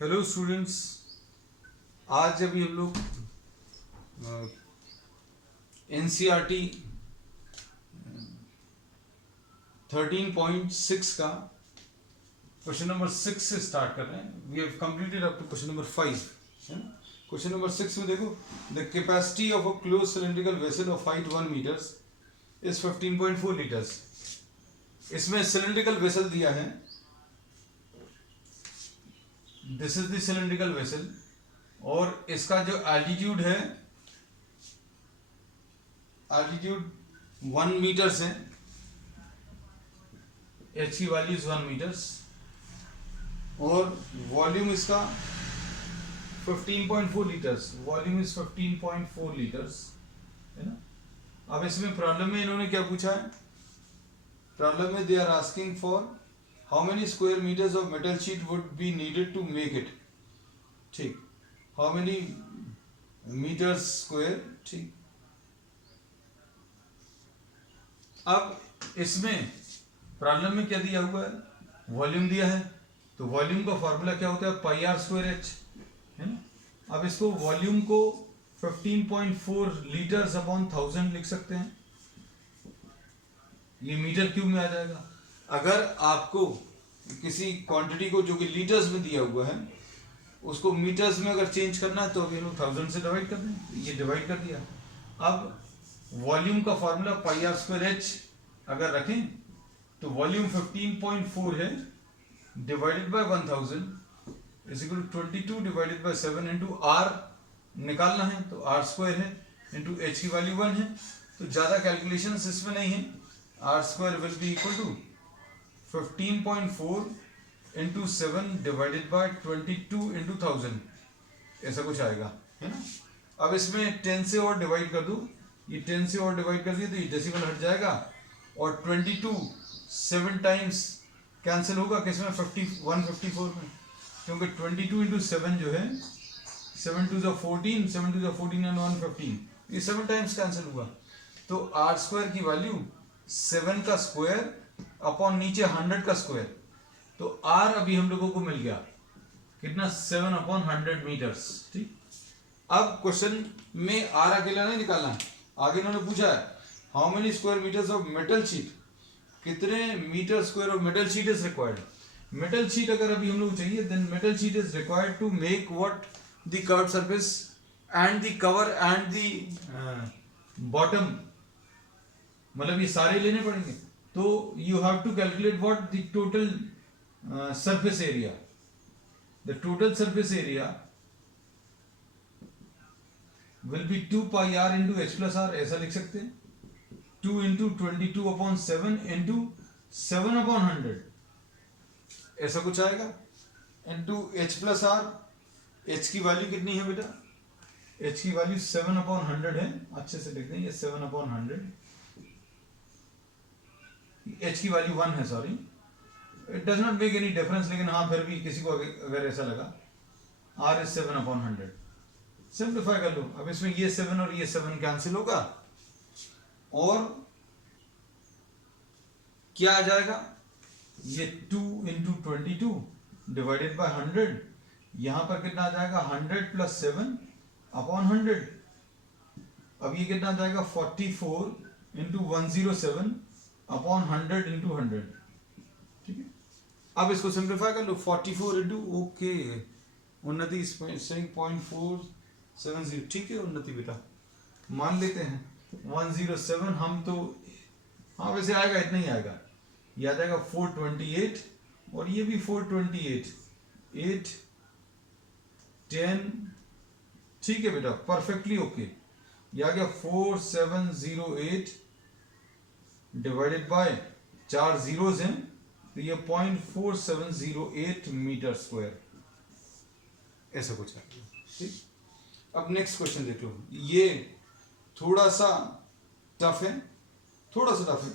Hello students, आज अभी हम लोग एनसीईआरटी 13.6 का क्वेश्चन नंबर 6 से स्टार्ट कर रहे हैं। We have completed up to question number 5, है ना। क्वेश्चन नंबर 6 में देखो, the capacity of a close cylindrical vessel of height 1 metres is 15.4 litres. इसमें सिलेंड्रिकल वेसल दिया है, this is the cylindrical vessel, और इसका जो एल्टीट्यूड है, एल्टीट्यूड 1 मीटर्स है, एच की वैल्यू इज 1 मीटर्स, और वॉल्यूम इसका 15.4 लीटर्स, वॉल्यूम इज 15.4 लीटर्स, है ना। अब इसमें प्रॉब्लम में इन्होंने क्या पूछा है, प्रॉब्लम में they are asking for how many square metres of metal sheet would be needed to make it, ठीक, हाउ मेनी मीटर्स स्क्वायर, ठीक। अब इसमें प्रॉब्लम में क्या दिया हुआ है, वॉल्यूम दिया है, तो वॉल्यूम का फॉर्मूला क्या होता है, पाई आर स्क्वायर एच, है ना। अब इसको वॉल्यूम को 15.4 लीटर्स अपॉन 1000 लिख सकते हैं, ये मीटर क्यूब में आ जाएगा। अगर आपको किसी क्वांटिटी को जो कि लीटर्स में दिया हुआ है उसको मीटर्स में अगर चेंज करना है तो अभी लोग 1000 से डिवाइड कर दें, ये डिवाइड कर दिया। अब वॉल्यूम का formula pi are square H अगर रखें तो वॉल्यूम 15.4 है, divided by 1000 is equal to 22 divided by 7 into R निकालना है, तो आर स्क्वायर है इंटू एच की वैल्यू 1 है, तो ज़्यादा कैलकुलेशंस इसमें नहीं है। R square will be equal to 15.4 into 7 divided by 22 into 1000, ऐसा कुछ आएगा, है ना। अब इसमें 10 से और डिवाइड कर दूँ, ये 10 से और डिवाइड कर दिए तो ये डेसिमल हट जाएगा, और 22 7 टाइम्स कैंसिल होगा किसमें, 154 में, क्योंकि 22 इंटू 7 जो है 7 टू ज़ा 14, 7 टू ज़ा 14 एंड 115, ये 7 टाइम्स कैंसिल हुआ, तो आर स्क्वायर की वैल्यू 7 का स्क्वायर अपॉन नीचे 100 का स्क्वायर, तो आर अभी हम लोगों को मिल गया कितना, 7 अपॉन 100 मीटर्स, ठीक। अब क्वेश्चन में आर अकेला नहीं निकालना है, आगे इन्होंने पूछा है how many square metres of metal sheet, कितने metre square of metal sheet is required. Metal sheet अगर अभी हम लोग चाहिए, then metal sheet is required to make what, the curve surface and the cover and the bottom, मतलब ये सारे लेने पड़ेंगे, तो you have to calculate what the total surface area, the total surface area will be 2 pi r into H plus are, ऐसा लिख सकते हैं, 2 इंटू 22 अपॉन 7 इंटू 7 अपॉन 100, ऐसा कुछ आएगा, into H plus R, H की वैल्यू कितनी है बेटा, एच की वैल्यू 7 अपॉन 100 है, अच्छे से लिख दें, ये 7 अपॉन 100, एच की वैल्यू 1 है, sorry, it does not make any difference, लेकिन हाँ फिर भी किसी को अगर ऐसा लगा, आर इज 7 अपॉन 100, सिंप्लीफाई कर लो। अब इसमें ये 7 और ये 7 कैंसिल होगा, और क्या आ जाएगा, ये 2 इंटू 22 डिवाइडेड बाय 100, यहां पर कितना आ जाएगा, 100 प्लस 7 अपॉन 100, अब ये कितना आ जाएगा, 44 इंटू 107 अपॉन 100 इंटू 100, ठीक है। अब इसको सिंप्लीफाई कर लो, 44 इंटू, ओके, उन्नति 0.470, ठीक है उन्नति बेटा, मान लेते हैं 107, हम तो हाँ वैसे आएगा, इतना ही आएगा, ये आ जाएगा 428, और ये भी 428, 8 10, ठीक है बेटा, परफेक्टली ओके, ये आ गया 4708 डिवाइडेड बाय 4 जीरोज हैं, तो ये 0.4708 मीटर स्क्वायर, ऐसा कुछ है, ठीक। अब नेक्स्ट क्वेश्चन देख लो, ये थोड़ा सा टफ है, थोड़ा सा टफ है।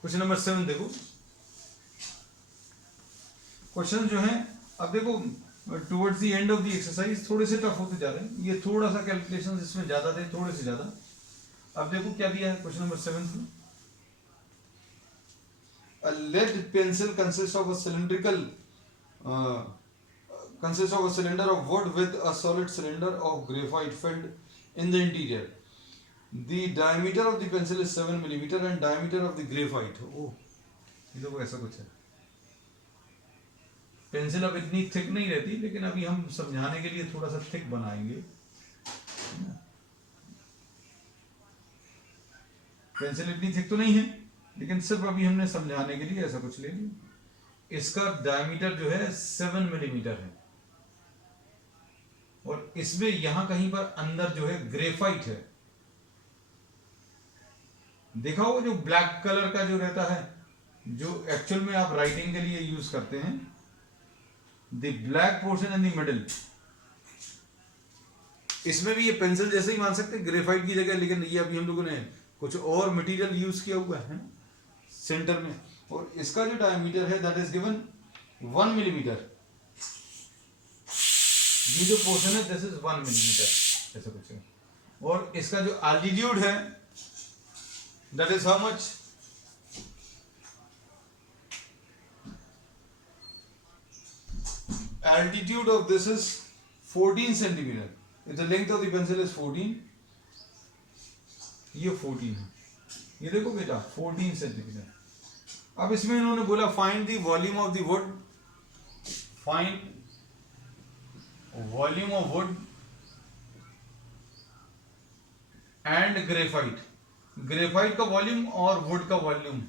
क्वेश्चन नंबर 7 देखो, क्वेश्चन जो है, अब देखो towards the end of the exercise थोड़े से टफ होते जा रहे हैं, ये थोड़ा सा कैलकुलेशन इसमें ज्यादा थे, थोड़े से ज्यादा। अब देखो क्या दिया है क्वेश्चन नंबर 7 में, a lead pencil consists of a cylindrical consists of a cylinder of wood with a solid cylinder of graphite filled in the interior. The diameter of the pencil is 7 millimeter and diameter of the graphite. Oh, ये तो ऐसा कुछ है. Pencil अब इतनी thick नहीं रहती, लेकिन अभी हम समझाने के लिए थोड़ा सा थिक बनाएंगे. पेंसिल इतनी थिक तो नहीं है, लेकिन सिर्फ अभी हमने समझाने के लिए ऐसा कुछ ले लिया. इसका डायमीटर जो है 7 मिलीमीटर है और इसमें यहां कहीं पर अंदर जो है ग्रेफाइट है. देखा हो जो ब्लैक कलर का जो रहता है, जो एक्चुअल में आप राइटिंग के लिए यूज करते हैं, the black portion in the middle. इसमें भी ये पेंसिल जैसे ही मान सकते हैं ग्रेफाइट की जगह, लेकिन ये अभी हम लोगों ने कुछ और मटेरियल यूज किया हुआ है सेंटर में. और इसका जो डायमीटर है दैट इज गिवन 1 मिलीमीटर. ये जो पोर्शन है दिस इज 1 मिलीमीटर ऐसा कुछ है. और इसका जो एल्टीट्यूड है that is how much, altitude of this is 14 centimetre. If the length of the pencil is 14, ये 14 है. ये देखो बेटा 14 सेंटीमीटर. अब इसमें इन्होंने बोला find the volume of the wood, find volume of would and graphite. Graphite का वॉल्यूम और वुड का वॉल्यूम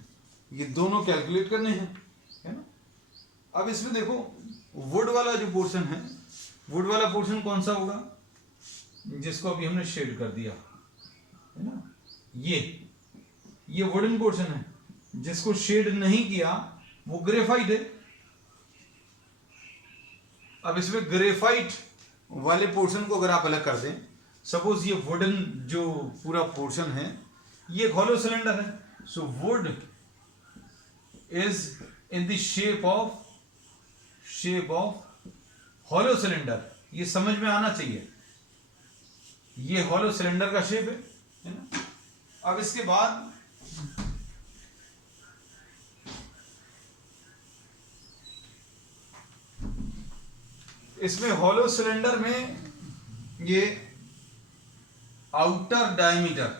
ये दोनों कैलकुलेट करने हैं, है ना. अब इसमें देखो वुड वाला जो पोर्शन है, वुड वाला पोर्शन कौन सा होगा, जिसको अभी हमने शेड कर दिया है ना. ये वुडन पोर्शन है, जिसको शेड नहीं किया वो ग्रेफाइट है. अब इसमें ग्रेफाइट वाले पोर्शन को अगर आप अलग कर दें, सपोज ये वुडन जो पूरा पोर्शन है ये एक हॉलो सिलेंडर है. So would is in the shape of hollow cylinder. ये समझ में आना चाहिए, ये हॉलो सिलेंडर का शेप है ना. अब इसके बाद इसमें हॉलो सिलेंडर में ये आउटर डायमीटर,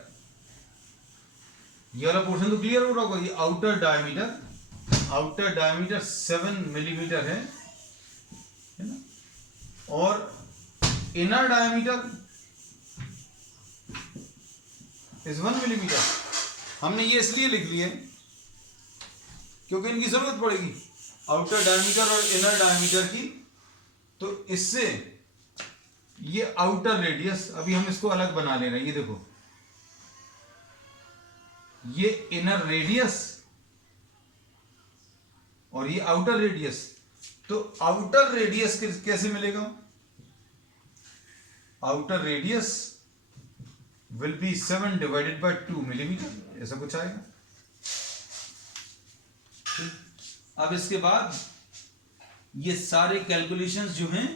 ये वाला पोर्शन तो क्लियर हो रहा होगा. ये आउटर डायमीटर 7 मिलीमीटर है ना. और इनर डायमीटर इज 1 मिलीमीटर. हमने ये इसलिए लिख लिए क्योंकि इनकी जरूरत पड़ेगी, आउटर डायमीटर और इनर डायमीटर की. तो इससे ये आउटर रेडियस, अभी हम इसको अलग बना ले रहे हैं. ये देखो ये इनर रेडियस और ये आउटर रेडियस. तो आउटर रेडियस कैसे मिलेगा, outer radius will be 7 divided bye 2 millimetre, ऐसा कुछ आएगा. अब इसके बाद ये सारे कैलकुलेशंस जो हैं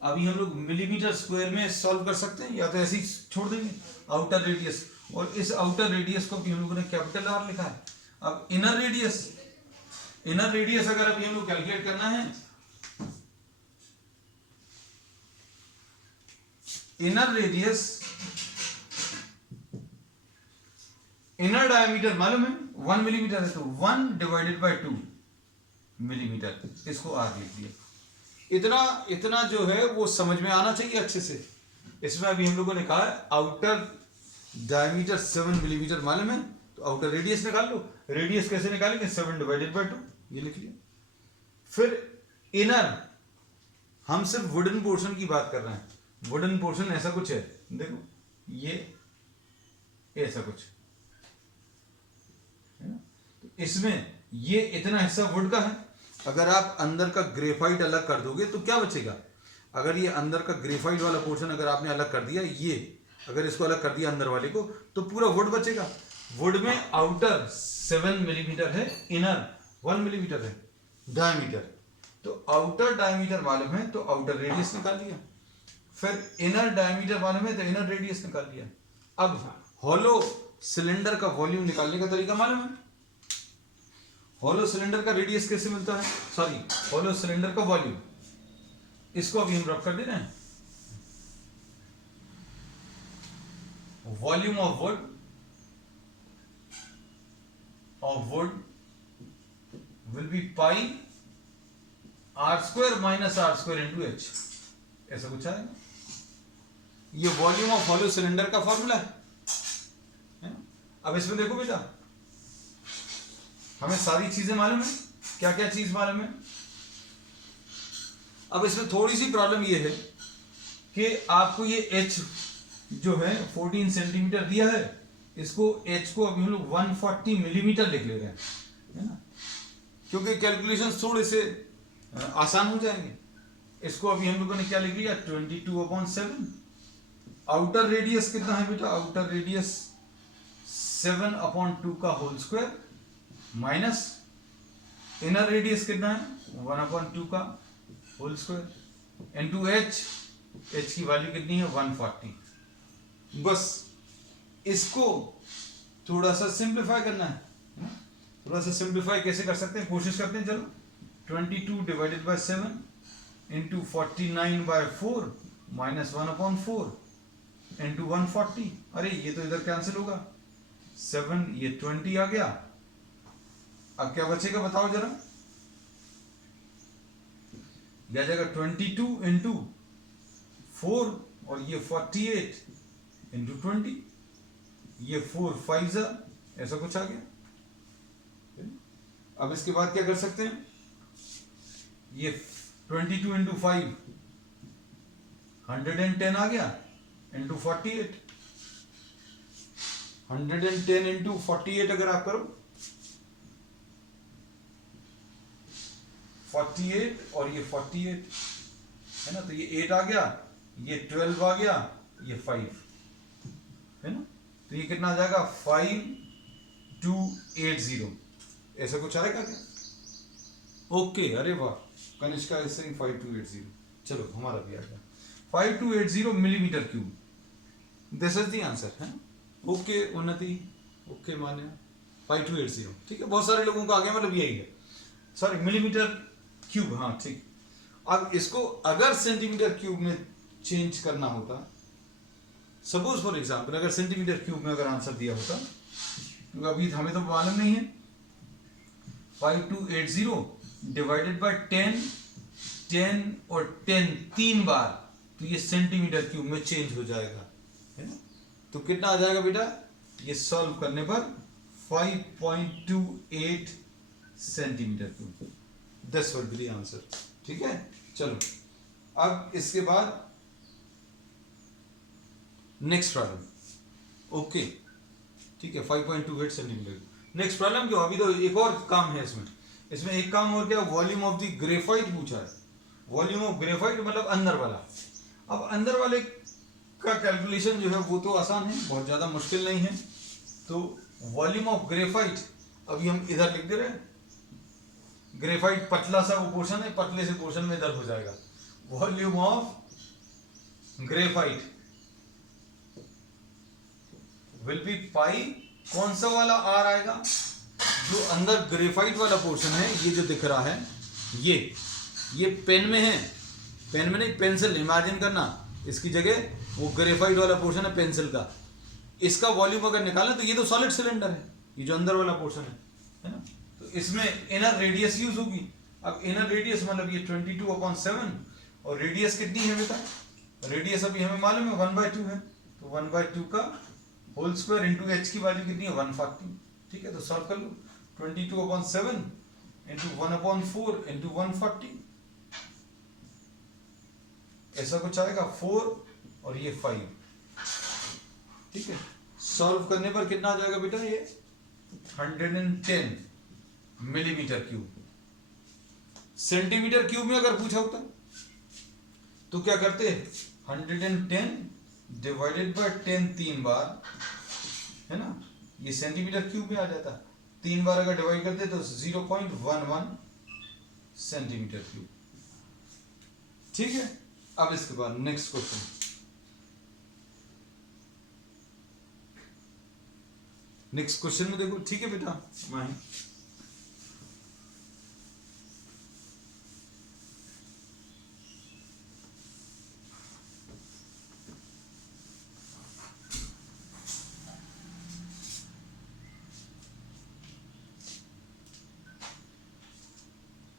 अभी हम लोग मिलीमीटर स्क्वायर में सॉल्व कर सकते हैं, या तो ऐसे ही छोड़ देंगे आउटर रेडियस. और इस आउटर रेडियस को भी हम लोगों ने कैपिटल आर लिखा है. अब इनर रेडियस अगर अभी हम लोग कैलकुलेट करना है, इनर रेडियस, इनर डायमीटर मालूम है 1 मिलीमीटर है, तो 1 डिवाइडेड बाय 2 मिलीमीटर, इसको आर लिख दिया. इतना जो है वो समझ में आना चाहिए अच्छे से. इसमें अभी हम लोगों ने कहा आउटर डायमीटर 7 मिलीमीटर मालूम है, तो आउटर रेडियस निकाल लो. रेडियस कैसे निकालेंगे, 7 डिवाइडेड बाय 2, ये लिख लिया. फिर इनर, हम सिर्फ वुडन पोर्शन की बात कर रहे हैं. वुडन पोर्शन ऐसा कुछ है, देखो ये ऐसा कुछ है ना. तो इसमें ये इतना हिस्सा वुड का है. अगर आप अंदर का ग्रेफाइट अलग कर दोगे तो क्या बचेगा, अगर ये अंदर का ग्रेफाइट वाला पोर्शन अगर आपने अलग कर दिया, ये अगर इसको अलग कर दिया अंदर वाले को, तो पूरा वुड बचेगा. वुड में आउटर 7 मिलीमीटर है, इनर 1 मिलीमीटर है डायमीटर. तो आउटर डायमीटर मालूम है तो आउटर रेडियस निकाल लिया. फिर इनर डायमीटर मालूम है तो इनर रेडियस निकाल लिया. अब हॉलो सिलेंडर का वॉल्यूम निकालने का तरीका मालूम है. हॉलो सिलेंडर का रेडियस कैसे मिलता है, सॉरी हॉलो सिलेंडर का वॉल्यूम. इसको अभी हम रब कर दे रहे हैं। Volume of wood will be pi are square minus R square into H, ऐसा कुछ आएगा। ये वॉल्यूम ऑफ हॉलो सिलेंडर का फॉर्मूला है ना? अब इसमें देखो बेटा, हमें सारी चीजें मालूम है, क्या क्या चीज मालूम है। अब इसमें थोड़ी सी प्रॉब्लम ये है कि आपको ये एच जो है 14 सेंटीमीटर दिया है, इसको एच को अभी हम लोग 140 मिलीमीटर लिख ले रहे हैं, है ना, क्योंकि कैलकुलेशन थोड़े से आसान हो जाएंगे। इसको अभी हम लोगों ने क्या लिख लिया, 22/7। आउटर रेडियस कितना है बेटा, आउटर रेडियस 7/2 का whole square minus inner radius कितना है 1/2 का होल स्क्वायर इनटू एच की वैल्यू कितनी है 140। बस इसको थोड़ा सा सिंप्लीफाई करना है ना? थोड़ा सा सिंप्लीफाई कैसे कर सकते हैं, कोशिश करते हैं। चलो 22/7 इंटू 49/4 माइनस 1/4 इंटू 140। अरे ये तो इधर कैंसिल होगा, 7 ये 20 आ गया। अब क्या बचेगा बताओ जरा, यह आ जाएगा 22 इंटू 4 और ये 48 इंटू 20, ये 4 5 ऐसा कुछ आ गया। अब इसके बाद क्या कर सकते हैं, ये 22 इंटू 5 110 आ गया इंटू 48, 110 इंटू 48 अगर आप करो 48 और ये 48 है ना, तो ये 8 आ गया, ये 12 आ गया, ये 5 है ना, तो ये कितना आ जाएगा 5280, ऐसा कुछ आएगा क्या? ओके, अरे वाह कनिष्का इज सेइंग 5280। चलो हमारा भी आ गया 5280 millimetre cube. This is the answer है। ओके उन्नति, ओके मान्य 5280, ठीक है। बहुत सारे लोगों को आगे मतलब यही है, सॉरी मिलीमीटर क्यूब, हाँ ठीक। अब इसको अगर सेंटीमीटर क्यूब में चेंज करना होता, सपोज फॉर एग्जांपल अगर सेंटीमीटर क्यूब में अगर आंसर दिया होता, तो अभी हमें तो मालूम नहीं है, 5280 डिवाइडेड बाय 10 10 और 10 तीन बार, तो ये सेंटीमीटर क्यूब में चेंज हो जाएगा, है ना। तो कितना आ जाएगा बेटा, ये सॉल्व करने पर 5.28 centimetre cube, this will be the answer, ठीक है। चलो अब इसके बाद नेक्स्ट प्रॉब्लम, ओके ठीक है 5.28 सेंटीमीटर। नेक्स्ट प्रॉब्लम क्यों, अभी तो एक और काम है इसमें एक काम और क्या, वॉल्यूम ऑफ द ग्रेफाइट पूछा है। वॉल्यूम ऑफ ग्रेफाइट मतलब अंदर वाला। अब अंदर वाले का कैलकुलेशन जो है वो तो आसान है, बहुत ज्यादा मुश्किल नहीं है। तो वॉल्यूम ऑफ ग्रेफाइट अभी हम इधर लिख दे रहे हैं, ग्रेफाइट पतला सा वो पोर्शन है, पतले से पोर्शन में इधर हो जाएगा। Volume of graphite will be pi, कौन सा वाला आर आएगा, जो अंदर ग्रेफाइट वाला पोर्शन है, ये जो दिख रहा है, ये पेन में है, पेन में नहीं पेंसिल, इमेजिन करना, इसकी जगह वो ग्रेफाइट वाला पोर्शन है पेंसिल का। इसका वॉल्यूम अगर निकालें तो ये तो सॉलिड सिलेंडर है, ये जो अंदर वाला पोर्शन है ना, तो इसमें इनर रेडियस यूज होगी। अब इनर रेडियस मतलब ये 22/7 और रेडियस कितनी है बेटा, रेडियस अभी हमें मालूम है 1/2 है, तो 1/2 का होल स्क्वायर इंटू एच की वैल्यू कितनी है 140, ठीक है। तो सॉल्व कर लो, 22/7 इंटू 1/4 इंटू 140, ऐसा कुछ आएगा 4 और ये 5, ठीक है। सॉल्व करने पर कितना आ जाएगा बेटा, ये 110 मिलीमीटर क्यूब। सेंटीमीटर क्यूब में अगर पूछा होता तो क्या करते, 110 डिवाइडेड बाय 10 तीन बार, है ना, ये सेंटीमीटर क्यूब में आ जाता, तीन बार अगर डिवाइड करते तो 0.11 सेंटीमीटर क्यूब, ठीक है। अब इसके बाद नेक्स्ट क्वेश्चन, नेक्स्ट क्वेश्चन में देखो, ठीक है बेटा माही,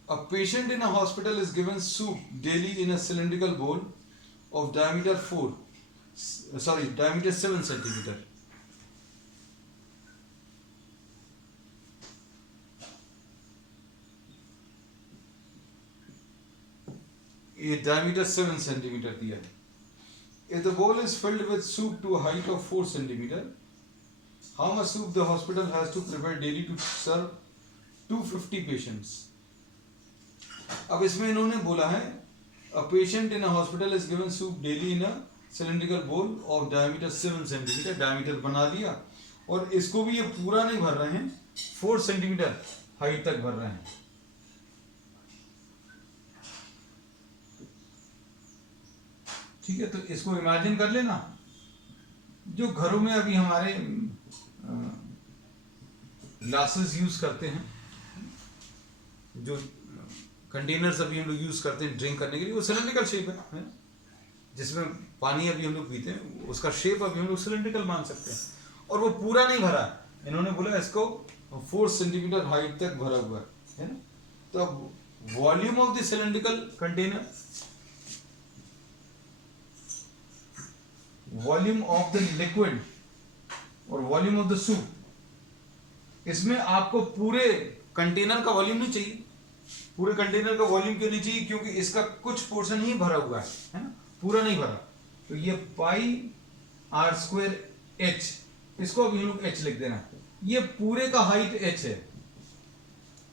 A patient in a hospital is given soup daily in a cylindrical bowl of diameter 7 centimeter. ये diameter 7 centimeter दिया है. If the bowl is filled with soup to a height of 4 centimeter, how much soup the hospital has to prepare daily to serve 250 patients? अब इसमें इन्होंने बोला है a patient in a hospital is given soup daily in a cylindrical bowl of diameter 7 centimeter. diameter बना दिया और इसको भी ये पूरा नहीं भर रहे हैं, 4 centimeter हाइट तक भर रहे हैं. ठीक है, तो इसको इमेजिन कर लेना. जो घरों में अभी हमारे ग्लासेस यूज करते हैं, जो कंटेनर्स अभी हम लोग यूज करते हैं ड्रिंक करने के लिए, वो सिलेंड्रिकल शेप है. जिसमें पानी अभी हम लोग पीते हैं उसका शेप अभी हम लोग सिलेंड्रिकल मान सकते हैं. और वो पूरा नहीं भरा, इन्होंने बोला इसको 4 सेंटीमीटर हाइट तक भरा हुआ है ना. तो अब volume of the cylindrical container, volume of the liquid और वॉल्यूम ऑफ द सूप, इसमें आपको पूरे कंटेनर का वॉल्यूम नहीं चाहिए. पूरे कंटेनर का वॉल्यूम क्यों नहीं चाहिए? क्योंकि इसका कुछ पोर्शन ही भरा हुआ है ना, पूरा नहीं भरा. तो ये पाई आर स्क्वायर एच, इसको अभी हम लोग एच लिख देना. ये पूरे का हाइट एच है.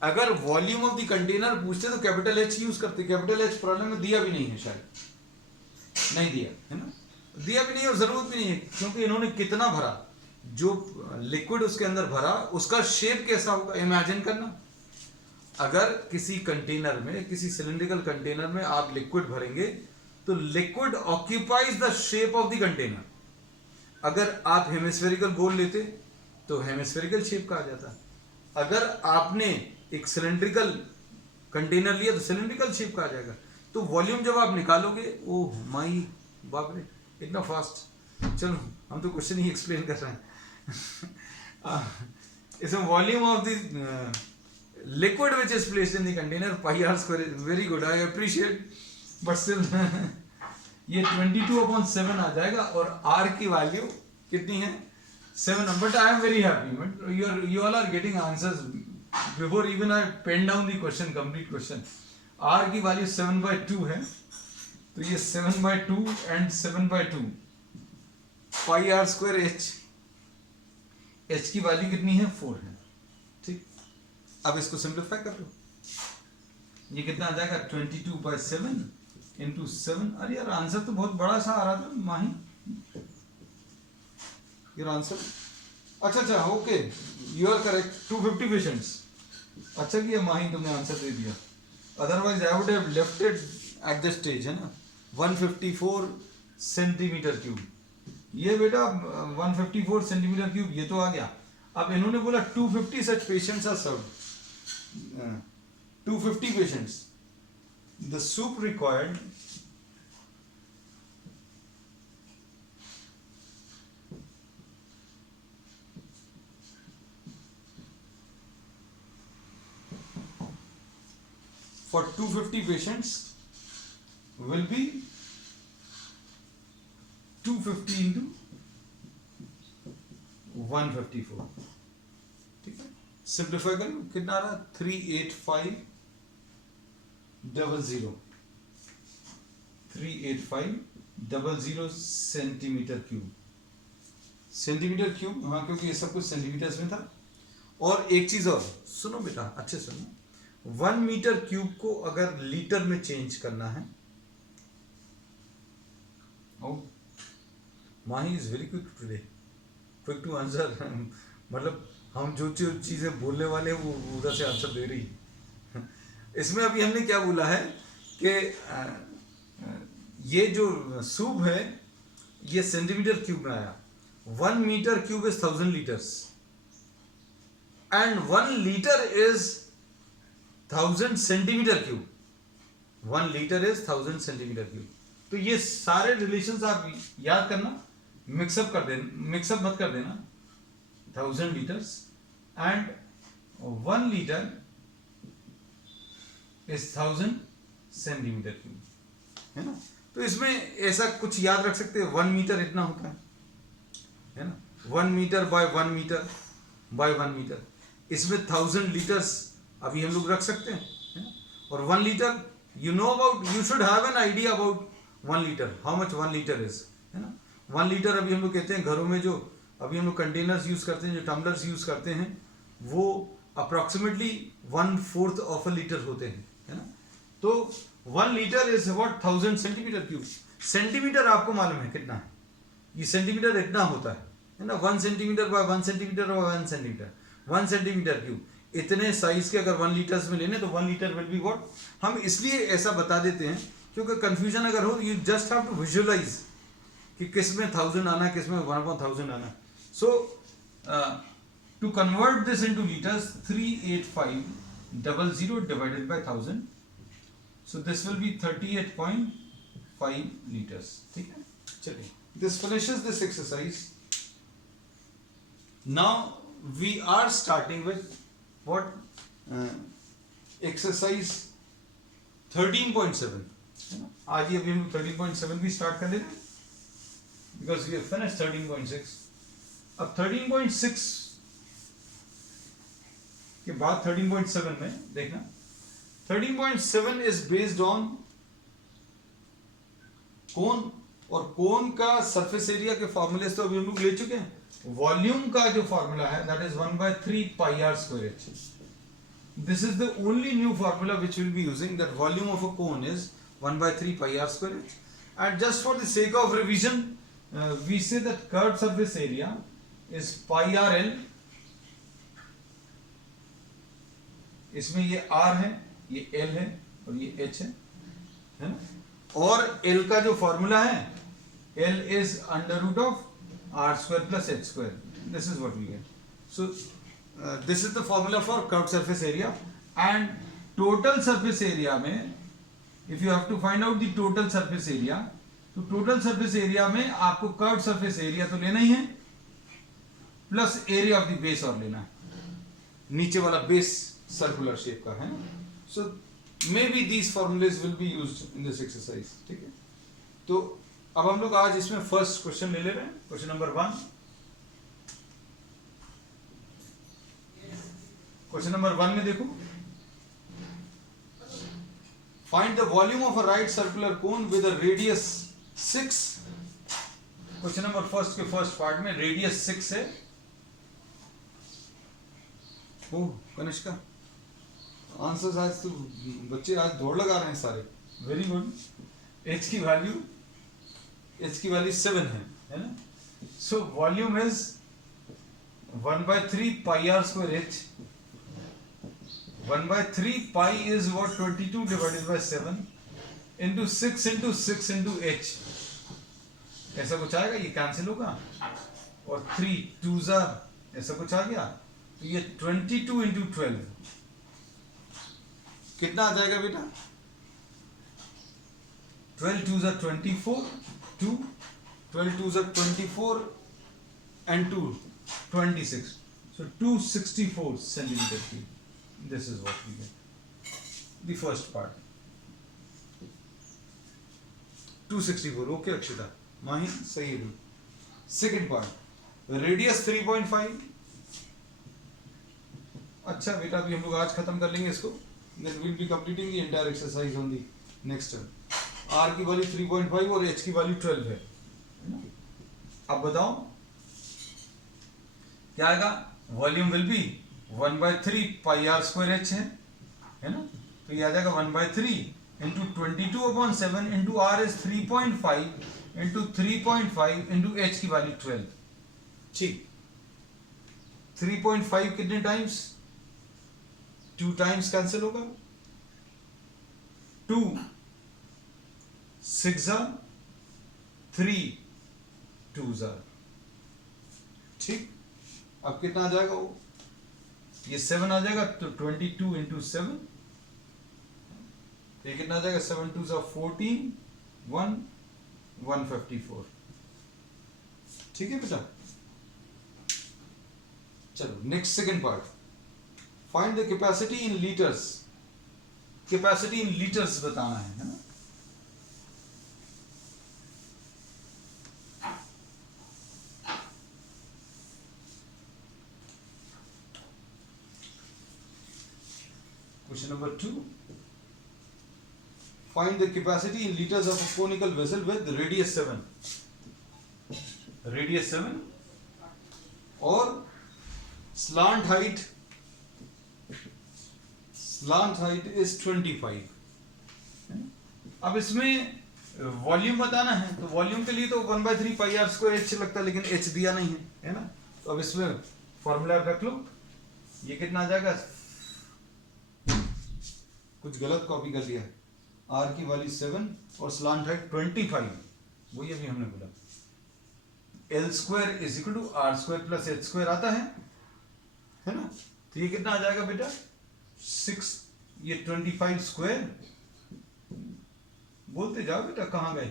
अगर वॉल्यूम ऑफ द कंटेनर पूछते तो कैपिटल एच यूज करते. कैपिटल एच प्रॉब्लम में दिया भी नहीं है, शायद नहीं दिया है ना, दिया भी नहीं और जरूरत भी नहीं है. क्योंकि इन्होंने कितना भरा, जो लिक्विड उसके अंदर भरा उसका शेप कैसा होगा इमेजिन करना. अगर किसी कंटेनर में, किसी सिलेंड्रिकल कंटेनर में आप लिक्विड भरेंगे तो liquid occupies the shape of the container. अगर आप हेमिस्फेरिकल बोल लेते तो हेमिस्फेरिकल शेप का आ जाता. अगर आपने एक सिलेंड्रिकल कंटेनर लिया तो सिलेंड्रिकल शेप का आ जाएगा. तो वॉल्यूम जब आप निकालोगे, ओह माई बाप रे इतना फास्ट. चलो हम तो क्वेश्चन ही एक्सप्लेन कर रहे हैं. इसमें volume of the liquid which is placed in the container pi r square is very good, I appreciate, but still ये 22/7 आ जाएगा और r की वैल्यू कितनी है 7. But I am very happy, but you all are getting answers before even I pen down the question, complete question. r की value 7/2 है, तो ये 7/2 and 7/2 pi r square h, h की वैल्यू कितनी है 4 है. ठीक, अब इसको सिंप्लीफाई कर लो. ये कितना आ जाएगा 22/7 इंटू 7. अरे यार आंसर तो बहुत बड़ा सा आ रहा था माही, ये आंसर. अच्छा okay, you are correct. 250 patients. अच्छा किया माही तुमने आंसर दे दिया, otherwise I would have left it at this stage, है ना. 154 सेंटीमीटर क्यूब, ये बेटा 154 सेंटीमीटर क्यूब ये तो आ गया. अब इन्होंने बोला 250 such patients are served. 250 patients. The soup required for 250 patients will be 250 into 154. ठीक है, सिंप्लीफाई करो कितना आ रहा 38500 सेंटीमीटर क्यूब. सेंटीमीटर क्यूब, हाँ क्योंकि ये सब कुछ सेंटीमीटर्स में था. और एक चीज और सुनो बेटा, अच्छे सुनो. 1 मीटर क्यूब को अगर लीटर में चेंज करना है, Mahi is very quick today, quick to answer. मतलब हम जो चीजें बोलने वाले हैं वो उधर से आंसर दे रही है. इसमें अभी हमने क्या बोला है कि ये जो सूप है ये सेंटीमीटर क्यूब में आया. 1 metre cube is 1000 litres and 1 litre is 1000 centimetre cube. 1 litre is 1000 centimetre cube. तो ये सारे रिलेशंस आप याद करना, मिक्सअप कर देना, मिक्सअप मत कर देना. 1000 liters and 1 liter is 1000 centimetre cube, है ना। तो इसमें ऐसा कुछ याद रख सकते हैं, 1 मीटर इतना होता है ना, 1 metre by 1 metre by 1 metre. इसमें 1000 लीटर्स अभी हम लोग रख सकते हैं, है ना? और 1 litre you know about, you should have an idea about 1 litre, how much 1 litre is, है ना। 1 लीटर अभी हम लोग कहते हैं घरों में जो अभी हम लोग कंटेनर्स यूज करते हैं, जो टम्बलर्स यूज करते हैं, वो अप्रॉक्सीमेटली 1/4 ऑफ अ लीटर होते हैं, है ना। तो 1 litre is about 1000 centimetre cube. Centimetre आपको मालूम है कितना है, ये सेंटीमीटर इतना होता है ना, 1 centimetre bye 1 centimetre bye 1 centimetre, 1 centimetre cube. इतने साइज के अगर 1 लीटर्स में लेने तो 1 लीटर विल बी व्हाट। हम इसलिए ऐसा बता देते हैं क्योंकि कंफ्यूजन अगर हो, you just have to visualise कि किस में 1000 आना, किस में 1/1000 आना। So to convert this into litres, 38500 divided by 1000, so this will be 38.5 litres. ठीक है, चलिए, this finishes this exercise. Now we are starting with what exercise 13.7, है ना। आज ही अभी हम 13.7 भी स्टार्ट कर लेते हैं because we have finished 13.6। अब 13.6 के बाद 13.7 में देखना, 13.7 is based on कोन, और कोन का सरफेस एरिया के फॉर्मूले तो अभी हम लोग ले चुके हैं। वॉल्यूम का जो फॉर्मूला है that is 1/3 pi are square H. This is the only new formula which will be using, that volume of a cone is 1/3 pi are square H. And just for the sake of revision we say that curved surface area is pi R L. इसमें ये are है, ये L है और ये H है ना। और एल का जो फॉर्मूला है, L is under root of r square plus h square. This is what we get. So this is the formula for curved surface area. And total surface area में, if you have to find out the total surface area, तो total surface area में आपको curved surface area तो लेना ही है, plus area of the base और लेना है, नीचे वाला base circular shape का है ना। So maybe these formulas will be used in this exercise. ठीक है, तो अब हम लोग आज इसमें फर्स्ट क्वेश्चन ले रहे हैं, क्वेश्चन नंबर 1। क्वेश्चन नंबर 1 में देखो, find the volume of a right circular cone with a radius 6। Question number first के फर्स्ट पार्ट में रेडियस 6 है। ओह कनिष्का, आंसर्स आज तो बच्चे आज दौड़ लगा रहे हैं सारे, वेरी गुड। एच की वैल्यू 7 है ना। So volume is 1/3 pi are square H. 1/3 pi is what 22 divided by 7 into 6 into 6 into H. ऐसा कुछ आएगा, ये कैंसिल होगा और 3 2s ऐसा कुछ आ गया, तो ये 22 इंटू 12 कितना आ जाएगा बेटा? 12 2s 24, 2 12 2s 24 and 2 26, so 264 centimeter cube. This is what we get, the first part 264. okay Akshita, माही सही है। Second part radius 3.5। अच्छा बेटा, अभी हम लोग आज खत्म कर लेंगे इसको, then we'll be completing the entire exercise on the next term। R की वैल्यू 3.5 और H की वैल्यू 12 है। अब बताओ क्या आएगा? Volume will be 1/3 pi are square H है ना, तो ये आ जाएगा 1/3 into 22/7 into R is 3.5 into 3.5 into H की वैल्यू 12। ठीक, 3.5 कितने टाइम्स? 2 टाइम्स कैंसिल होगा, 2 6 3 2s। ठीक, अब कितना आ जाएगा वो? ये 7 आ जाएगा, तो 22 इंटू 7, ये कितना आ जाएगा? 7 2s 14, 1 154। ठीक है बेटा, चलो next second part, find the capacity in litres capacity in litres बताना है ना। Question number 2. Find the capacity in liters of a conical vessel with radius 7. Radius 7 और slant height is 25. अब इसमें वॉल्यूम बताना है, तो वॉल्यूम के लिए तो 1/3 पाई आर स्क्वायर एच लगता है, लेकिन एच दिया नहीं है ना। तो अब इसमें फॉर्मूला रख लो। ये कितना आ जाएगा, कुछ गलत कॉपी कर दिया है, आर की वैल्यू 7 और स्लांट हाइट 25, वही अभी हमने बोला। L square is equal to R square plus H square आता है ना। तो ये कितना आ जाएगा बेटा 6, ये 25 स्क्वायर, बोलते जाओ बेटा कहाँ गए,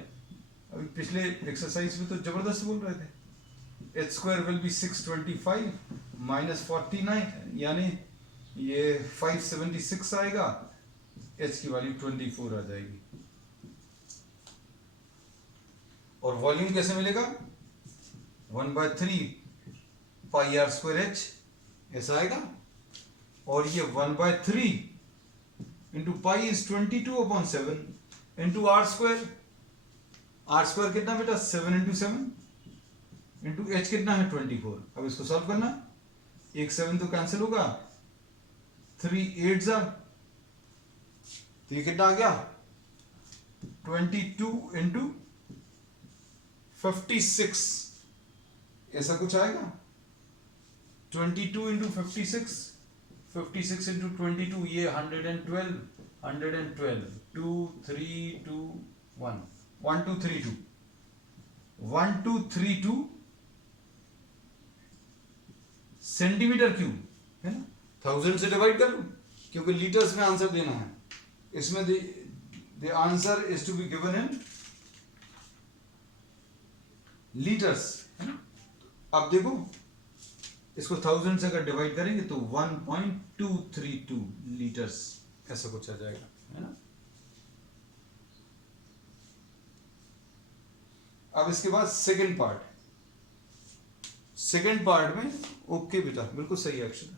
अभी पिछले एक्सरसाइज में तो जबरदस्त बोल रहे थे। H square will B 625 minus 49, यानी ये 576 आएगा, एच की वैल्यू 24 आ जाएगी। और वॉल्यूम कैसे मिलेगा, 1/3 पाई आर स्क्वायर एच ऐसा आएगा, और ये 1/3 into pi is 22/7 into are square. R square कितना बेटा 7 इंटू 7 इंटू एच कितना है 24। अब इसको सॉल्व करना, एक 7 तो कैंसिल होगा, 3 8 तो ये कितना आ गया 22 इंटू 56, ऐसा कुछ आएगा। 22 इंटू 56, 56 इंटू 22, ये 112 2 3 2 1 1 2 3 2 1 2 3 2 सेंटीमीटर क्यूब है ना। 1000 से डिवाइड कर लूं, क्योंकि लीटर्स में आंसर देना है। इसमें the answer is to be given in litres है ना। अब देखो इसको 1000 से अगर डिवाइड करेंगे तो 1.232 लीटर्स ऐसा कुछ आ जाएगा है ना। अब इसके बाद सेकंड पार्ट में ओके बेटा बिल्कुल सही एक्शन।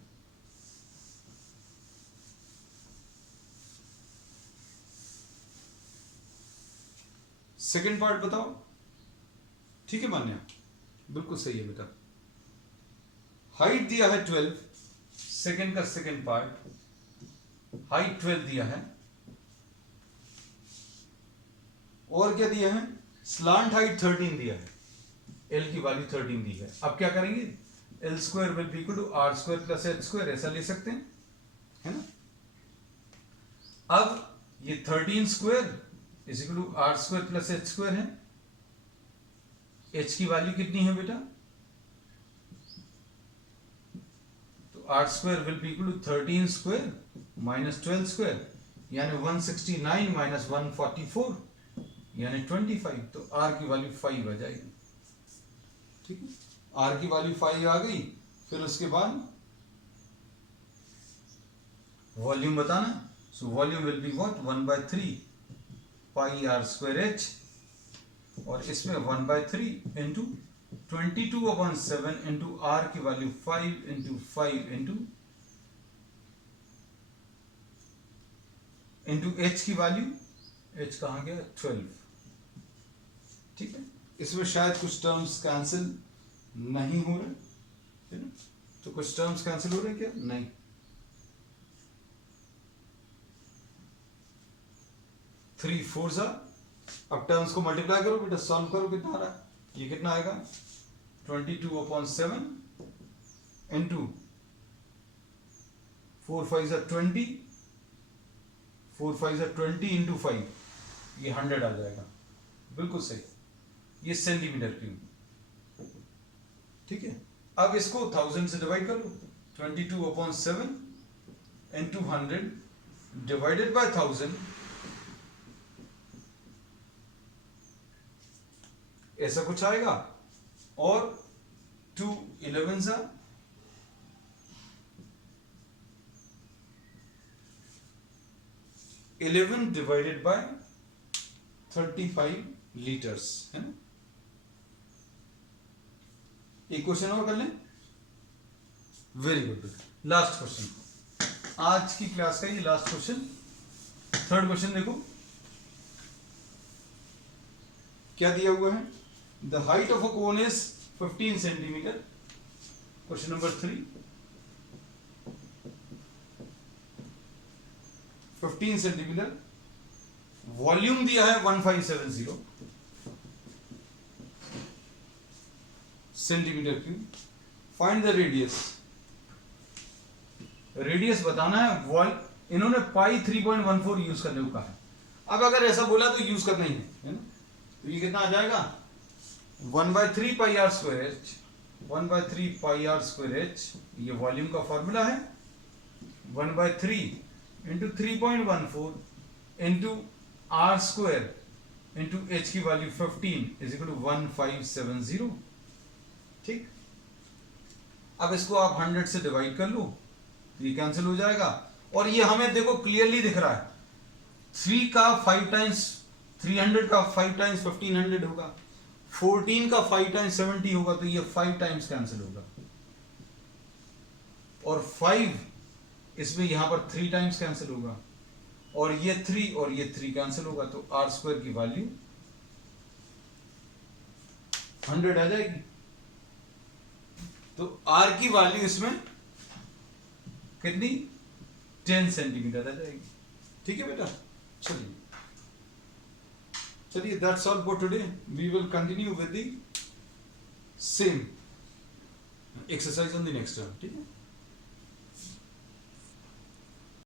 सेकंड पार्ट बताओ, ठीक है मान्या, बिल्कुल सही है बेटा। हाइट दिया है 12, सेकंड का सेकंड पार्ट, हाइट 12 दिया है, और क्या दिया है, स्लांट हाइट 13 दिया है, एल की वैल्यू 13 दी है। अब क्या करेंगे, L square will be equal to R square plus H square, ऐसा ले सकते हैं है ना। अब ये 13 square is equal to R square plus H square है। एच की वैल्यू कितनी है बेटा, तो R square will be equal to 13 square minus 12 square, यानी 169 माइनस 144 यानी 25। तो आर की वैल्यू 5 आ जाएगी, ठीक है। आर की वैल्यू 5 आ गई, फिर उसके बाद वॉल्यूम बताना। So volume will be what 1/3 pi are square H, और इसमें 1/3 इंटू 22/7 इंटू आर की वैल्यू 5 इंटू 5 इंटू एच की वैल्यू, एच कहाँ गया 12, ठीक है। इसमें शायद कुछ टर्म्स कैंसिल नहीं हो रहे है ना, तो कुछ टर्म्स कैंसिल हो रहे हैं क्या, नहीं। 3 4 अब टर्म्स को मल्टीप्लाई करो बेटा, सॉल्व करो, कितना आ रहा है, ये कितना आएगा 22/7 इंटू 4 5 20, 4 5 20 इंटू 5, ये 100 आ जाएगा, बिल्कुल सही। ये सेंटीमीटर क्यूब, ठीक है। अब इसको 1000 से डिवाइड कर लो, 22/7 इंटू 100 डिवाइडेड बाय 1000, ऐसा कुछ आएगा। और 2 11 2 11 डिवाइडेड बाय 35 लीटर्स, है ना। एक क्वेश्चन और कर लें। Very good. लास्ट क्वेश्चन, आज की क्लास का ये लास्ट क्वेश्चन, थर्ड क्वेश्चन देखो क्या दिया हुआ है। The height of a cone is 15 centimetre. Question number 3, 15 centimetre, volume दिया है 1570 centimetre cube. Find the radius. Radius बताना है। वॉल इन्होंने पाई 3.14 यूज करने को कहा है। अब अगर ऐसा बोला तो यूज करना ही है ना। तो ये कितना आ जाएगा 1/3 pi are square H, 1/3 pi are square h, ये वॉल्यूम का फॉर्मूला है। 1/3 into 3.14 into are square into H की वैल्यू 15 इज इक्वल टू 1570। ठीक, अब इसको आप 100 से डिवाइड कर लो तो ये कैंसिल हो जाएगा। और ये हमें देखो क्लियरली दिख रहा है 3 का 5 टाइम्स 300 का 5 टाइम्स 1500 होगा, 14 का 5 टाइम्स 70 होगा, तो ये 5 टाइम्स कैंसिल होगा। और 5 इसमें यहां पर 3 टाइम्स कैंसिल होगा, और ये 3 और ये 3 कैंसिल होगा, तो आर स्क्वायर की वैल्यू 100 आ जाएगी। तो आर की वैल्यू इसमें कितनी 10 सेंटीमीटर आ जाएगी। ठीक है बेटा, चलिए चलिए, that's all for today. We will continue with the same exercise on the next term. ठीक है।